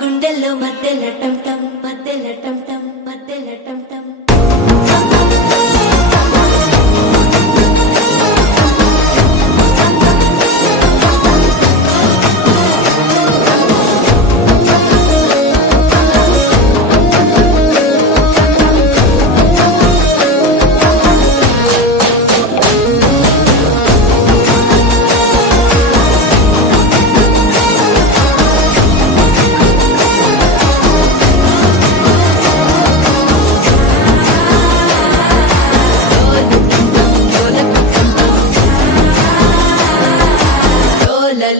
గుండెల్లో మధ్యల టం టం మధ్యల టం టం మధ్యల టం టం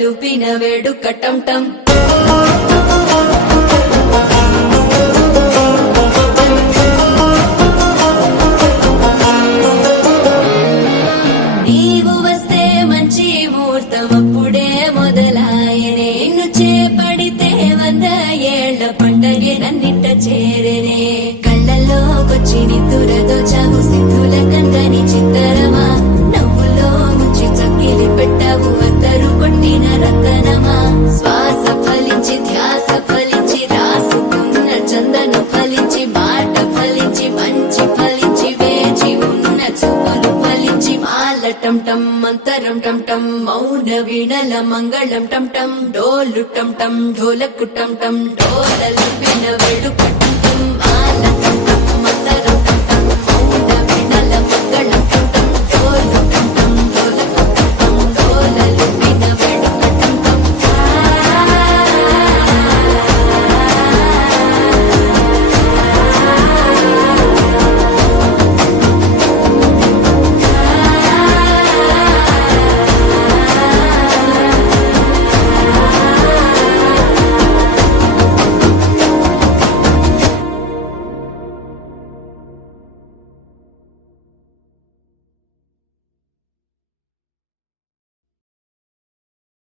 లుపిన వేడుక టం టం నీవు వస్తే మంచి ముహూర్తం అప్పుడే మొదలాయనే నిన్ను చేపడితే 100 ఏళ్ల పండగే నన్నిట్ట చేరేనే కళ్ళల్లోకొచ్చి నిద్దురదోచావు సిద్ధుల కందని చిత్తరమా నవ్వులో ముంచి చక్కిలి పెట్టావు అద్దరు కొట్టిన రతనమా శ్వాస ఫలించి ధ్యాస ఫలించి రాసుకున్న చందను ఫలించి మాట ఫలించి మంచి ఫలించి వేచి ఉన్న చూపులు ఫలించి మాల టం టం మంతరం టం టం మౌన వీణల మంగళం టం టం డోలు టం టం ఢోలకు టం టం డోలలు విన వేడుక టం